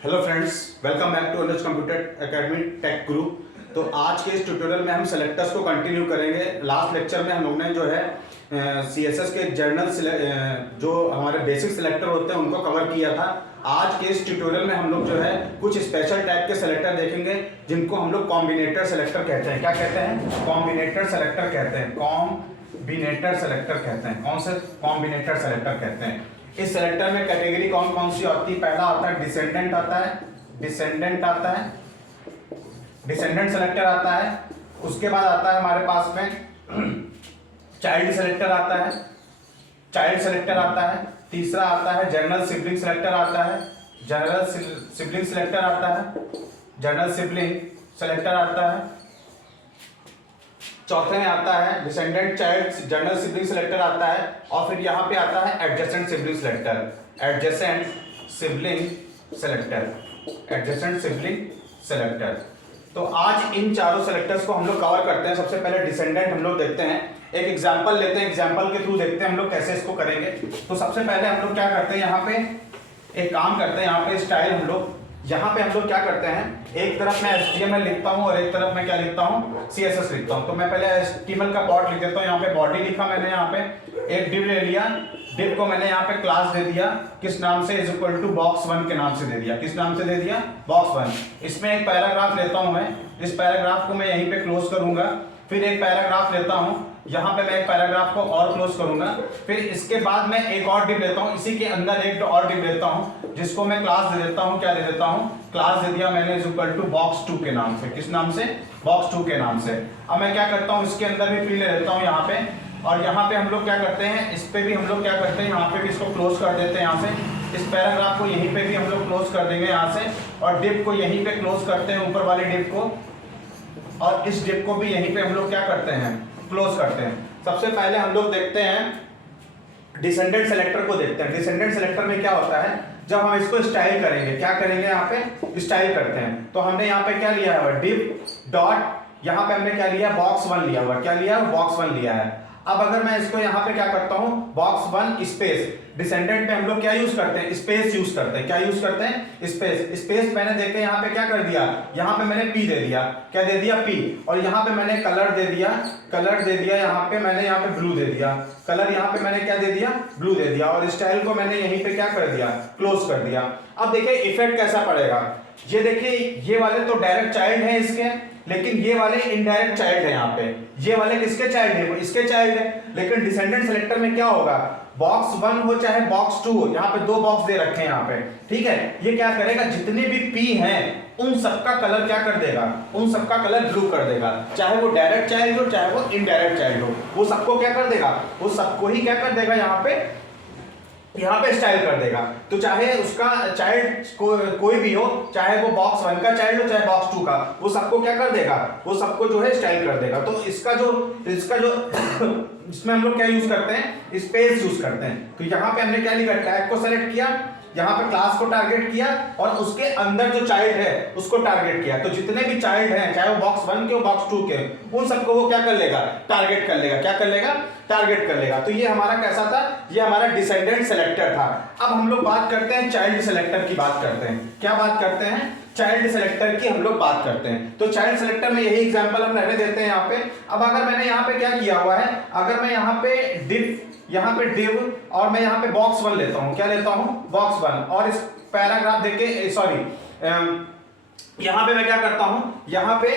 Hello friends, welcome back to Anuj computer academy tech Guru. तो आज के इस ट्यूटोरियल में हम सेलेक्टर्स को कंटिन्यू करेंगे। लास्ट लेक्चर में हम लोग ने जो है सीएसएस के जर्नल जो हमारे बेसिक सेलेक्टर होते हैं उनको कवर किया था। आज के इस ट्यूटोरियल में हम लोग जो है कुछ स्पेशल टाइप के सेलेक्टर देखेंगे जिनको हम लोग कॉम्बिनेटर सेलेक्टर कहते हैं। क्या कहते हैं? कॉम्बिनेटर सेलेक्टर कहते हैं। कॉम्बिनेटर सेलेक्टर कहते हैं। कौन से? कॉम्बिनेटर सेलेक्टर कहते हैं। इस सेलेक्टर में कैटेगरी कौन कौन सी होती है? पहला आता है डिसेंडेंट आता है, डिसेंडेंट आता है, डिसेंडेंट सेलेक्टर आता है। उसके बाद आता है हमारे पास में चाइल्ड सेलेक्टर आता है, चाइल्ड सेलेक्टर आता है। तीसरा आता है जनरल सिबलिंग सेलेक्टर आता है, जनरल सिबलिंग सेलेक्टर आता है, जनरल सिबलिंग सेलेक्टर आता है। चौथे में आता है descendant child general sibling selector आता है। और फिर यहाँ पे आता है adjacent sibling selector, adjacent sibling selector, adjacent sibling selector. तो आज इन चारों सेलेक्टर्स को हम लोग कवर करते हैं। सबसे पहले डिसेंडेंट हम लोग देखते हैं, एक एग्जांपल लेते हैं, एग्जांपल के थ्रू देखते हैं हम लोग कैसे इसको करेंगे। तो सबसे पहले हम लोग क्या करते हैं, यहाँ पे एक काम करते हैं, यहाँ पे स्टाइल हम लोग यहाँ पे हम लोग क्या करते हैं, एक तरफ मैं HTML लिखता हूँ और एक तरफ मैं क्या लिखता हूँ, CSS लिखता हूँ। तो मैं पहले HTML का पार्ट लिख देता हूँ। यहाँ पे बॉडी लिखा मैंने, यहाँ पे एक डिव ले लिया, डिव को मैंने यहाँ पे क्लास दे दिया, किस नाम से, इज इक्वल टू box1 के नाम से दे दिया। किस नाम से दे दिया? box1। इसमें एक पैराग्राफ लेता हूँ मैं, इस पैराग्राफ को मैं यहीं पे क्लोज करूंगा। फिर एक पैराग्राफ लेता हूँ, यहाँ पे मैं एक पैराग्राफ को और क्लोज करूंगा। फिर इसके बाद मैं एक और डिव लेता हूँ, इसी के अंदर एक और डिव लेता हूँ जिसको मैं क्लास दे देता हूँ। क्या दे देता हूँ? क्लास दे दिया मैंने, इज इक्वल टू box2 के नाम से। किस नाम से? box2 के नाम से। अब मैं क्या करता हूँ, इसके अंदर भी ले लेता हूँ यहाँ पे, और यहाँ पे हम लोग क्या करते हैं, इस पे भी हम लोग क्या करते हैं, यहाँ पे भी इसको क्लोज कर देते हैं। यहाँ से इस पैराग्राफ को यहीं पे भी हम लोग क्लोज कर देंगे यहाँ से, और डिव को यहीं पे क्लोज करते हैं, ऊपर वाले डिव को, और इस डिव को भी यहीं पे हम लोग क्या करते हैं, क्लोज करते हैं। सबसे पहले हम लोग देखते हैं डिसेंडेंट सेलेक्टर को देखते हैं। डिसेंडेंट सेलेक्टर में क्या होता है, जब हम इसको स्टाइल करेंगे, क्या करेंगे, यहाँ पे स्टाइल करते हैं। तो हमने यहाँ पे क्या लिया है, डिव डॉट, यहाँ पे हमने क्या लिया, box1 लिया हुआ। क्या लिया? box1 लिया है। अब अगर मैं इसको यहाँ पे क्या करता हूँ, box1 स्पेस, डिसेंडेंट में हम लोग क्या यूज करते हैं, स्पेस यूज करते हैं। क्या यूज करते हैं? स्पेस। स्पेस मैंने देख के यहाँ पे क्या कर दिया, यहाँ पे मैंने P दे दिया। क्या दे दिया? P। और यहाँ पे मैंने कलर दे दिया, कलर दे दिया, यहाँ पे मैंने यहाँ पे ब्लू दे दिया, कलर यहाँ पे मैंने क्या दे दिया, ब्लू दे दिया। और स्टाइल को मैंने यहीं पे क्या कर दिया, क्लोज कर दिया। अब देखिए इफेक्ट कैसा पड़ेगा। ये देखिए, ये वाले तो डायरेक्ट चाइल्ड है इसके, लेकिन ये वाले इनडायरेक्ट चाइल्ड है। यहाँ पे ये वाले किसके चाइल्ड है? वो इसके चाइल्ड है। लेकिन डिसेंडेंट सेलेक्टर में क्या होगा, box1 हो चाहे box2 हो, यहाँ पे दो बॉक्स दे रखे हैं यहाँ पे, ठीक है। ये क्या करेगा, जितने भी P हैं उन सबका कलर क्या कर देगा, उन सबका कलर ब्लू कर देगा। चाहे वो डायरेक्ट चाइल्ड हो चाहे वो इनडायरेक्ट चाइल्ड हो, वो सबको क्या कर देगा, वो सबको ही क्या कर देगा, यहाँ पे स्टाइल कर देगा। तो चाहे उसका चाइल्ड कोई भी हो, चाहे वो box1 का चाइल्ड हो चाहे box2 का, वो सबको क्या कर देगा, वो सबको जो है स्टाइल कर देगा। तो इसका जो इसमें हम लोग क्या यूज करते हैं, स्पेस यूज करते हैं। तो यहाँ पे हमने क्या लिखा, टैग को सेलेक्ट किया, यहाँ पे क्लास को टारगेट किया, और उसके अंदर जो चाइल्ड है उसको टारगेट किया। तो जितने भी चाइल्ड हैं, चाहे वो box1 के हो box2 के, उन सबको वो क्या कर लेगा, टारगेट कर लेगा। क्या कर लेगा? टारगेट कर लेगा। तो ये हमारा कैसा था, ये हमारा डिसेंडेंट सेलेक्टर था। अब हम लोग बात करते हैं चाइल्ड सेलेक्टर की, बात करते हैं। क्या बात करते हैं? चाइल्ड सेलेक्टर की हम लोग बात करते हैं। तो चाइल्ड सेलेक्टर में यही एग्जांपल हम रहने देते हैं यहाँ पे। अब अगर मैंने यहाँ पे क्या किया हुआ है, अगर मैं यहाँ पे डिव और मैं यहाँ पे box1 लेता हूँ, क्या लेता हूँ, box1, और इस पैराग्राफ देके, सॉरी, यहाँ पे मैं क्या करता हूँ, यहाँ पे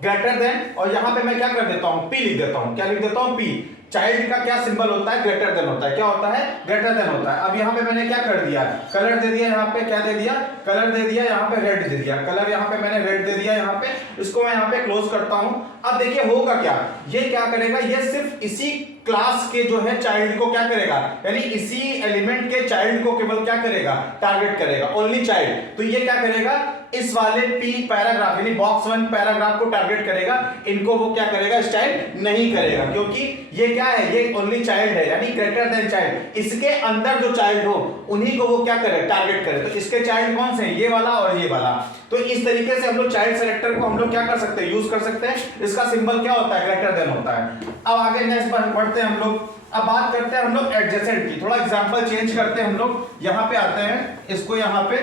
ग्रेटर देन, और यहाँ पे मैं क्या कर देता हूँ, P लिख देता हूँ। क्या लिख देता हूँ? P। चाइल्ड का क्या सिंबल होता है, ग्रेटर देन होता है। क्या होता है? ग्रेटर देन होता है। अब यहाँ पे मैंने क्या कर दिया, कलर दे दिया, यहाँ पे क्या दे दिया, कलर दे दिया, यहाँ पे रेड दे दिया, कलर यहाँ पे मैंने रेड दे दिया। यहाँ पे इसको मैं यहाँ पे क्लोज करता हूँ। अब देखिए होगा क्या, ये क्या करेगा, ये सिर्फ इसी क्लास के जो है चाइल्ड को क्या करेगा, यानी इसी एलिमेंट के चाइल्ड को केवल क्या करेगा, टारगेट करेगा, ओनली चाइल्ड। तो ये क्या करेगा, इस वाले P पैराग्राफ यानी box1 पैराग्राफ को टारगेट करेगा, इनको वो क्या करेगा, स्टाइल नहीं करेगा, क्योंकि ये क्या है, ये ओनली चाइल्ड है, यानी ग्रेटर देन चाइल्ड। इसके अंदर जो चाइल्ड हो उन्हीं को वो क्या करे, टारगेट करे। तो इसके चाइल्ड कौन से हैं, ये वाला और ये वाला। तो इस तरीके से हम लोग चाइल्ड सेलेक्टर को हम लोग क्या कर सकते हैं, यूज कर सकते हैं। इसका सिंबल क्या होता है, ग्रेटर देन होता है। अब आगे नेक्स्ट बढ़ते हैं हम लोग। अब बात करते हैं हम लोग एडजेसेंट की। थोड़ा एग्जांपल चेंज करते हैं हम लोग, यहाँ पे आते हैं, इसको यहाँ पे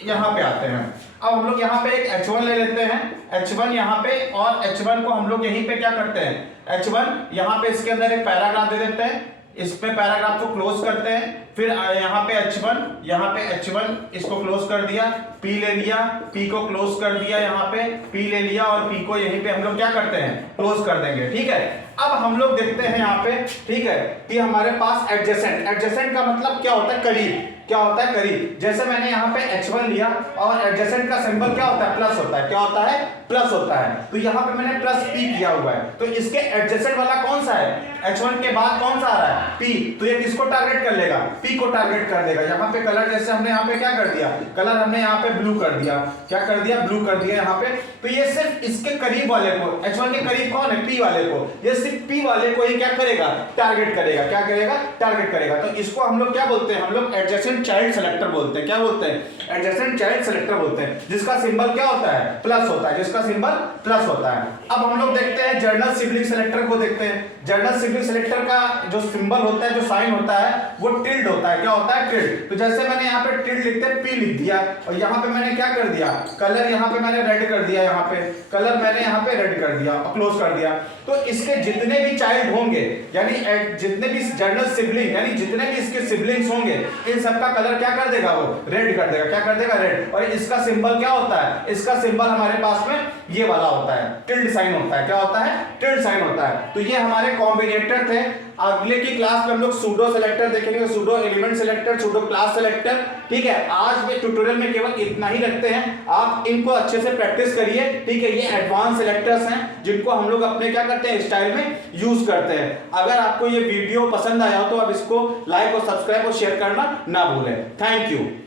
यहाँ पे आते हैं। अब हम लोग यहाँ पे एक H1 ले लेते हैं, H1 यहाँ पे, और H1 को हम लोग यहीं पे क्या करते हैं, H1 यहाँ पे इसके अंदर एक पैराग्राफ दे देते हैं, इसमें पैराग्राफ को क्लोज करते हैं, फिर यहाँ पे H1, यहाँ पे H1 इसको क्लोज कर दिया, P ले लिया, P को क्लोज कर दिया, यहाँ पे P ले लिया और P को यहीं पे हम लोग क्या करते हैं, क्लोज कर देंगे। ठीक है, अब हम लोग देखते हैं यहाँ पे, ठीक है, कि हमारे पास एडजेसेंट, एडजेसेंट का मतलब क्या होता है, करीब, क्या होता है, करीब। जैसे मैंने यहाँ पे H1 लिया और एडजेसेंट का सिंबल क्या होता है, प्लस होता है, क्या होता है, प्लस होता है, तो यहाँ पे मैंने प्लस P किया हुआ है, तो इसके एडजेसेंट वाला कौन सा है, H1 के बाद कौन सा आ रहा है, P, तो ये किसको टारगेट कर लेगा, P को टारगेट कर देगा। यहाँ पे कलर जैसे हमने यहाँ पे क्या कर दिया, कलर हमने यहाँ पे ब्लू कर दिया, क्या कर दिया, ब्लू कर दिया यहाँ पे, तो ये सिर्फ इसके करीब वाले को, H1 के करीब कौन है, P वाले को, ये सिर्फ P वाले को ही क्या करेगा, टारगेट करेगा, क्या करेगा, टारगेट करेगा। तो इसको हम लोग क्या बोलते हैं, हम लोग एडजेसेंट चाइल्ड सेलेक्टर बोलते हैं, क्या बोलते हैं, एडजेसेंट चाइल्ड सेलेक्टर बोलते हैं, जिसका सिंबल क्या होता है, प्लस होता है, जिसका सिंबल प्लस होता है। अब हम लोग देखते हैं जर्नल सिबलिंग सेलेक्टर को देखते हैं। जर्नल सिबलिंग सेलेक्टर का जो सिंबल होता है, जो साइन होता है, वो टिल्ड होता है, क्या होता है, टिल्ड। तो जैसे मैंने यहाँ पे टिल्ड लिखते हैं, P लिख दिया, और यहाँ पे मैंने क्या कर दिया, कलर यहाँ पे मैंने रेड कर दिया, यहाँ पे कलर मैंने यहाँ पे रेड कर दिया और क्लोज कर दिया। तो इसके जितने भी चाइल्ड होंगे, यानी जितने भी जर्नल सिबलिंग, यानी जितने भी इसके सिबलिंग्स होंगे, इन सबका कलर क्या कर देगा, वो रेड कर देगा, क्या कर देगा, रेड। और इसका सिंबल क्या होता है, इसका सिंबल हमारे पास में ये वाला होता है, टिल्ड साइन होता है, क्या होता है, टिल्ड साइन होता है। तो ये हमारे कॉम्बिनेटर थे। अगले की क्लास में हम लोग सूडो सेलेक्टर देखेंगे, pseudo element selector, pseudo class selector. ठीक है, आज के ट्यूटोरियल में केवल इतना ही रखते हैं, आप इनको अच्छे से प्रैक्टिस करिए। ठीक है, ये एडवांस सेलेक्टर्स हैं जिनको हम लोग अपने क्या करते हैं, स्टाइल में यूज करते हैं। अगर आपको ये वीडियो पसंद आया हो तो आप इसको लाइक और सब्सक्राइब और शेयर करना ना भूलें। Thank you.